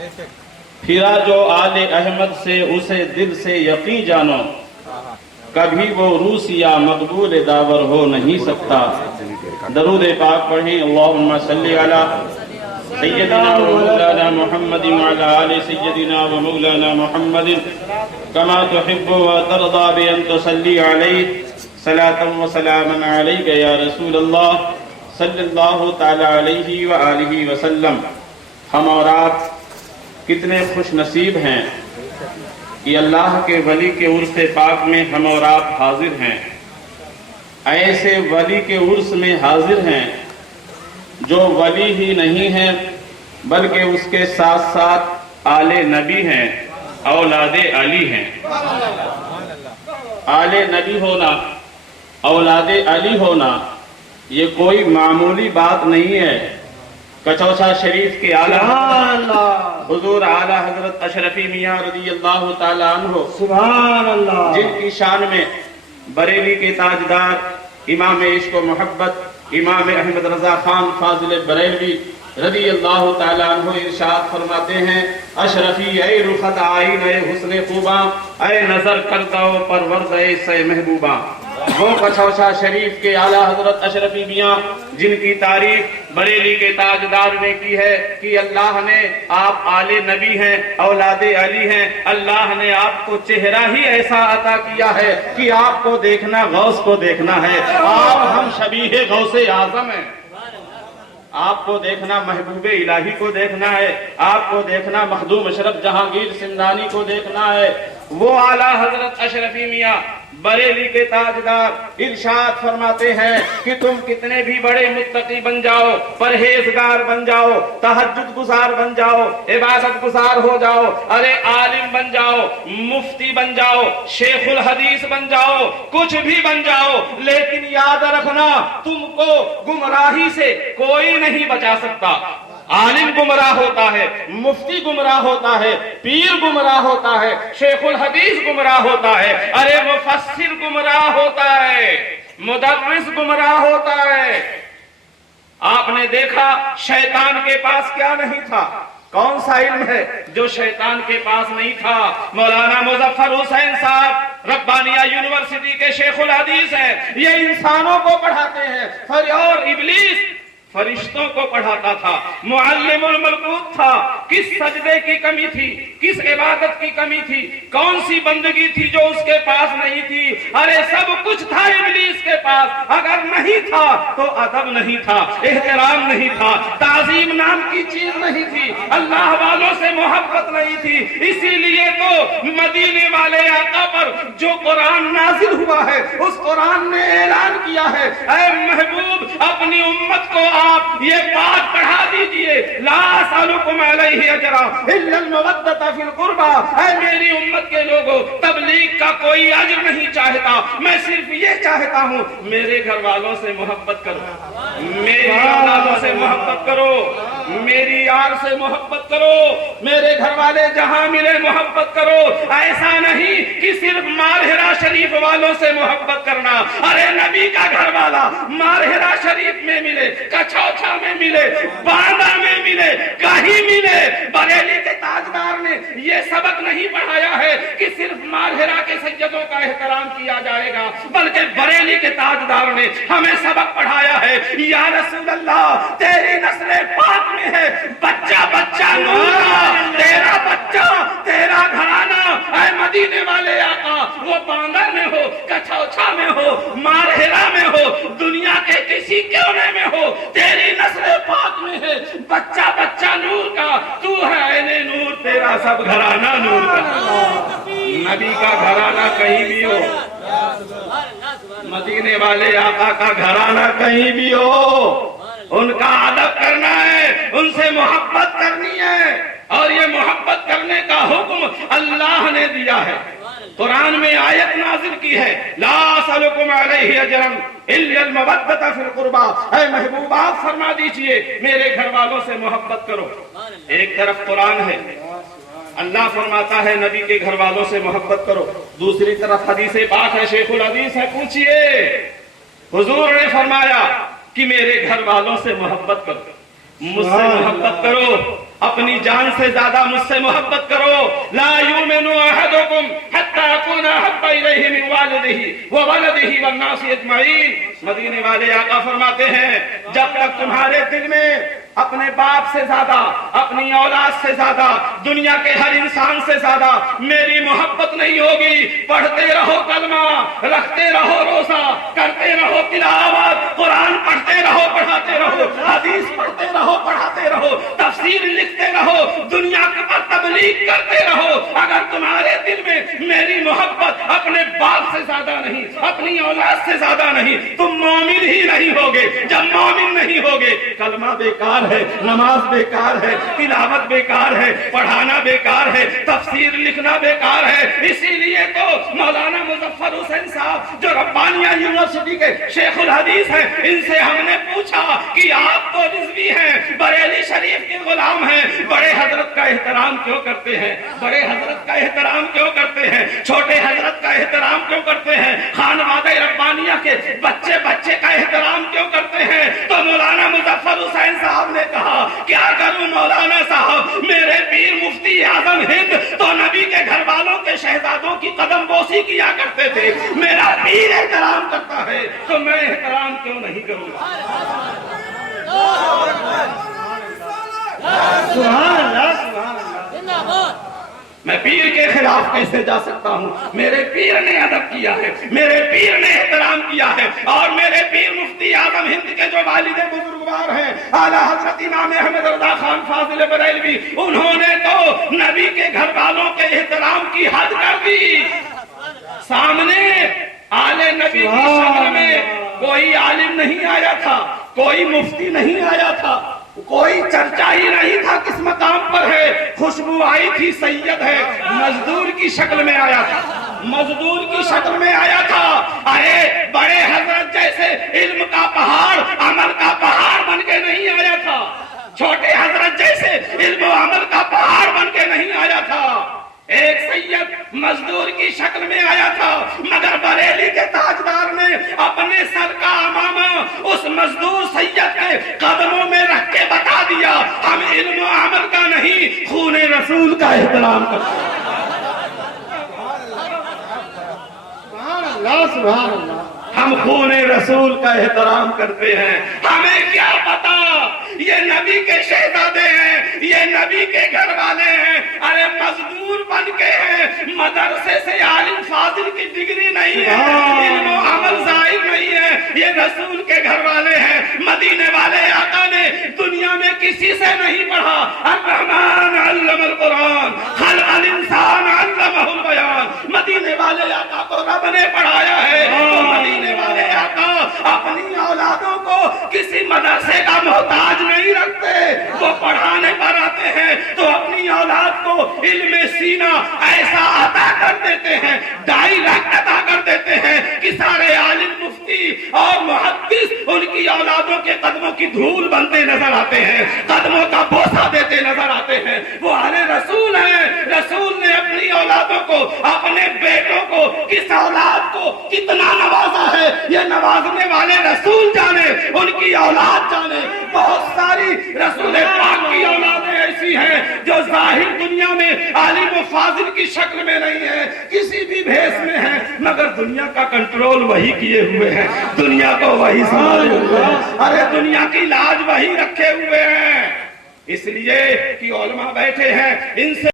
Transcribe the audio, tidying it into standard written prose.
پھرا جو آل احمد سے اسے دل سے یقین جانو، کبھی وہ روس یا مقبول داور ہو نہیں سکتا۔ درود پاک پڑھیں۔ اللہم صلی علی سیدنا و مولانا محمد وعلی آل سیدنا و مولانا محمد کما تحب و ترضى بأن تصلی علیہ صلاة و سلاما علیک یا رسول اللہ صلی اللہ تعالی علیہ وآلہ وسلم۔ ہم اور آپ کتنے خوش نصیب ہیں کہ اللہ کے ولی کے عرس پاک میں ہم اور آپ حاضر ہیں۔ ایسے ولی کے عرس میں حاضر ہیں جو ولی ہی نہیں ہیں بلکہ اس کے ساتھ ساتھ آل نبی ہیں، اولاد علی ہیں۔ آل نبی ہونا، اولاد علی ہونا یہ کوئی معمولی بات نہیں ہے۔ کچوچا شریف کے اعلیٰ حضور اعلیٰ حضرت اشرفی میاں رضی اللہ تعالیٰ عنہ سبحان اللہ، جن کی شان میں بریلی کے تاجدار امام عشق و محبت امام احمد رضا خان فاضل بریلوی رضی اللہ تعالیٰ عنہ ارشاد فرماتے ہیں، اشرفی اے رخت آئین اے حسن خوباں، اے نظر کرتا و پرورد اے سے محبوباں۔ وہ کچوچا شریف کے اعلیٰ حضرت اشرفی میاں جن کی تعریف بریلی کے تاجدار نے کی ہے کہ اللہ نے آپ آل نبی ہیں، اولاد علی ہیں، اللہ نے آپ کو چہرہ ہی ایسا عطا کیا ہے کہ آپ کو دیکھنا غوث کو دیکھنا ہے۔ آپ ہم شبیہ غوث اعظم ہیں۔ آپ کو دیکھنا محبوب الہی کو دیکھنا ہے، آپ کو دیکھنا مخدوم اشرف جہانگیر سمنانی کو دیکھنا ہے۔ وہ اعلیٰ حضرت اشرفی میاں بریلی کے تاجدار ارشاد فرماتے ہیں کہ تم کتنے بھی بڑے متقی بن جاؤ، پرہیزگار بن جاؤ، تہجد گزار بن جاؤ، عبادت گزار ہو جاؤ، ارے عالم بن جاؤ، مفتی بن جاؤ، شیخ الحدیث بن جاؤ، کچھ بھی بن جاؤ، لیکن یاد رکھنا تم کو گمراہی سے کوئی نہیں بچا سکتا۔ عالم گمراہ ہوتا ہے، مفتی گمراہ ہوتا ہے، پیر گمراہ ہوتا ہے، شیخ الحدیث گمراہ ہوتا ہے، ارے مفسر گمراہ ہوتا ہے، مدرس گمراہ ہوتا ہے۔ آپ نے دیکھا شیطان کے پاس کیا نہیں تھا؟ کون سا علم ہے جو شیطان کے پاس نہیں تھا؟ مولانا مظفر حسین صاحب ربانیہ یونیورسٹی کے شیخ الحدیث ہیں، یہ انسانوں کو پڑھاتے ہیں، اور ابلیس فرشتوں کو پڑھاتا تھا، معلم الملکوت تھا۔ کس سجدے کی کمی تھی، کس عبادت کی کمی تھی، کون سی بندگی تھی جو اس کے پاس نہیں تھی؟ ارے سب کچھ تھا ابلیس کے پاس، اگر نہیں تھا تو ادب نہیں تھا، احترام نہیں تھا، تعظیم نام کی چیز نہیں تھی، اللہ والوں سے محبت نہیں تھی۔ اسی لیے تو مدینے والے آقا پر جو قرآن نازل ہوا ہے اس قرآن نے اعلان کیا ہے، اے محبوب اپنی امت کو آپ یہ بات پڑھا دیجئے، لا اسألکم علیہ اجرا الا المودۃ فی القربى، اے میری امت کے لوگوں تبلیغ کا کوئی اجر نہیں چاہتا، میں صرف یہ چاہتا ہوں میرے گھر والوں سے محبت کرو، میری اولادوں سے محبت کرو، میری یار سے محبت کرو، میرے گھر والے جہاں ملے محبت کرو۔ ایسا نہیں کہ صرف مارہرہ شریف والوں سے محبت کرنا، ارے نبی کا گھر والا مارہرہ شریف میں ملے، کچوچا میں ملے، باندہ میں ملے، کہیں ملے۔ بریلی کے تاجدار نے یہ سبق نہیں پڑھایا ہے کہ صرف مارہرہ کے سیدوں کا احترام کیا جائے گا، بلکہ بریلی کے تاجدار نے ہمیں سبق پڑھایا ہے، یا رسول اللہ تیری نسل پاک میں ہے بچہ بچہ نور کا، تیرا بچہ تیرا گھرانہ، اے مدینے والے آقا وہ باندہ میں ہو، کچوچا میں ہو، مارہرہ میں ہو، دنیا کے کسی کونے میں ہو، تیری نسل پاک میں ہے بچہ بچہ نور کا، تو ہے عین نور، تیرا سب گھرانہ نور کا۔ نبی کا گھرانہ کہیں بھی ہو، مدینے والے آقا کا گھرانہ کہیں بھی ہو، ان کا ادب کرنا ہے، ان سے محبت کرنی ہے، اور یہ محبت کرنے کا حکم اللہ نے دیا ہے۔ قرآن میں آیت نازل کی ہے، لا اسألکم علیہ اجرا الا المودۃ فی القربى، اے محبوب آپ فرما دیجئے میرے گھر والوں سے محبت کرو۔ ایک طرف قرآن ہے، اللہ فرماتا ہے نبی کے گھر والوں سے محبت کرو، دوسری طرف حدیث پاک ہے، شیخ الحدیث ہے، پوچھئے حضور نے فرمایا کہ میرے گھر والوں سے محبت کرو، مجھ سے محبت کرو، اپنی جان سے زیادہ مجھ سے محبت کرو. لا یؤمن احدکم حتی اکون احب الیہ من والدہ وولدہ والناس اجمعین. مدینے والے آقا فرماتے ہیں جب تک تمہارے دل میں اپنے باپ سے زیادہ، اپنی اولاد سے زیادہ، دنیا کے ہر انسان سے زیادہ میری محبت نہیں ہوگی، پڑھتے رہو کلمہ، رکھتے رہو روزہ، کرتے رہو تلاوت، قرآن پڑھتے رہو پڑھاتے رہو، حدیث پڑھتے رہو پڑھاتے رہو، تفسیر لکھتے رہو، دنیا پر تبلیغ کرتے رہو، اگر تمہارے دل میں میری محبت اپنے باپ سے زیادہ نہیں، اپنی اولاد سے زیادہ نہیں، تم مومن ہی نہیں ہوگے. جب مومن نہیں ہوگے کلمہ بیکار ہے، نماز بیکار ہے، تلاوت بیکار ہے، پڑھانا بیکار ہے، تفسیر لکھنا بیکار ہے. اسی لیے تو مولانا مظفر حسین صاحب جو ربانیہ یونیورسٹی کے شیخ الحدیث ہیں، ان سے ہم نے پوچھا کہ آپ تو رضوی ہیں، بریلی شریف کے غلام ہیں، بڑے حضرت کا احترام کیوں کرتے ہیں؟ بڑے حضرت کا احترام کیوں کرتے ہیں؟ چھوٹے حضرت کا احترام کیوں کرتے ہیں؟ خانوادہ ربانیہ کے بچے کا احترام کیوں کرتے ہیں؟ تو مولانا مظفر حسین صاحب نے کہا کیا کروں مولانا صاحب، میرے پیر مفتی اعظم ہند تو نبی کے گھر والوں کے شہزادوں کی قدم بوسی کیا کرتے تھے، میرا پیر احترام کرتا ہے تو میں احترام کیوں نہیں کروں گا؟ سبحان اللہ سبحان اللہ. میں پیر کے خلاف کیسے جا سکتا ہوں؟ میرے پیر نے ادب کیا ہے، میرے پیر نے احترام کیا ہے، اور میرے پیر مفتی اعظم ہند کے جو والد بزرگوار ہیں اعلیٰ حضرت امام احمد رضا خان فاضل بریلوی، انہوں نے تو نبی کے گھر والوں کے احترام کی حد کر دی. سامنے آل نبی کی شکل میں کوئی عالم نہیں آیا تھا، کوئی مفتی نہیں آیا تھا، کوئی چرچا ہی نہیں تھا کس مقام پر ہے، خوشبو آئی تھی سید ہے، مزدور کی شکل میں آیا تھا، مزدور کی شکل میں آیا تھا. ارے بڑے حضرت جیسے علم کا پہاڑ، عمل کا پہاڑ بن کے نہیں آیا تھا، چھوٹے حضرت جیسے علم و عمل کا پہاڑ بن کے نہیں آیا تھا. ایک سید مزدور کی شکل میں آیا تھا، مگر بریلی کے تاجدار نے اپنے سر کا امامہ اس مزدور سید کے قدموں میں رکھ کے بتا دیا ہم علم و عمل کا نہیں، خون رسول کا احترام کرتے ہیں. سبحان اللہ سبحان اللہ. ہم خون رسول کا احترام کرتے ہیں. ہمیں کیا پتا یہ نبی کے شہزادے ہیں، یہ نبی کے گھر والے ہیں. ارے مزدور بن کے ہیں، مدرسے سے عالم فاضل کی ڈگری نہیں ہے، علم و عمل ظاہر نہیں ہے، یہ رسول کے گھر والے ہیں. مدینے والے آقا نے دنیا میں کسی سے نہیں پڑھا. الرحمن علم القرآن خلق الانسان علمہ البیان. مدینے والے آقا کو رب نے پڑھایا ہے. مدینے والے آقا اپنی اولادوں کو کسی مدرسے کا محتاج نہیں رکھتے، وہ پڑھانے پر آتے ہیں تو اپنی اولاد کو علم سینہ ایسا عطا کر دیتے ہیں، ڈائریکٹ عطا کر دیتے ہیں کہ سارے عالم مفتی اور محدث ان کی اولادوں کے قدموں کی دھول بنتے نظر آتے ہیں، قدموں کا بوسہ دیتے نظر آتے ہیں. وہ اہل رسول ہیں. رسول نے اپنی اولادوں کو، اپنے بیٹوں کو، کس اولاد کو کتنا نوازا ہے یہ نوازنے والے رسول جانے، ان کی اولاد جانے. بہت ساری رسول پاک کی اولادیں ایسی ہیں جو ظاہر دنیا میں عالم و فاضل کی شکل میں نہیں ہے، کسی بھی بھیس میں ہیں، مگر دنیا کا کنٹرول وہی کیے ہوئے ہیں، دنیا کو وہی سنبھالے ہوئے ہیں. ارے دنیا کی لاج وہی رکھے ہوئے ہیں. اس لیے کہ علماء بیٹھے ہیں، ان سے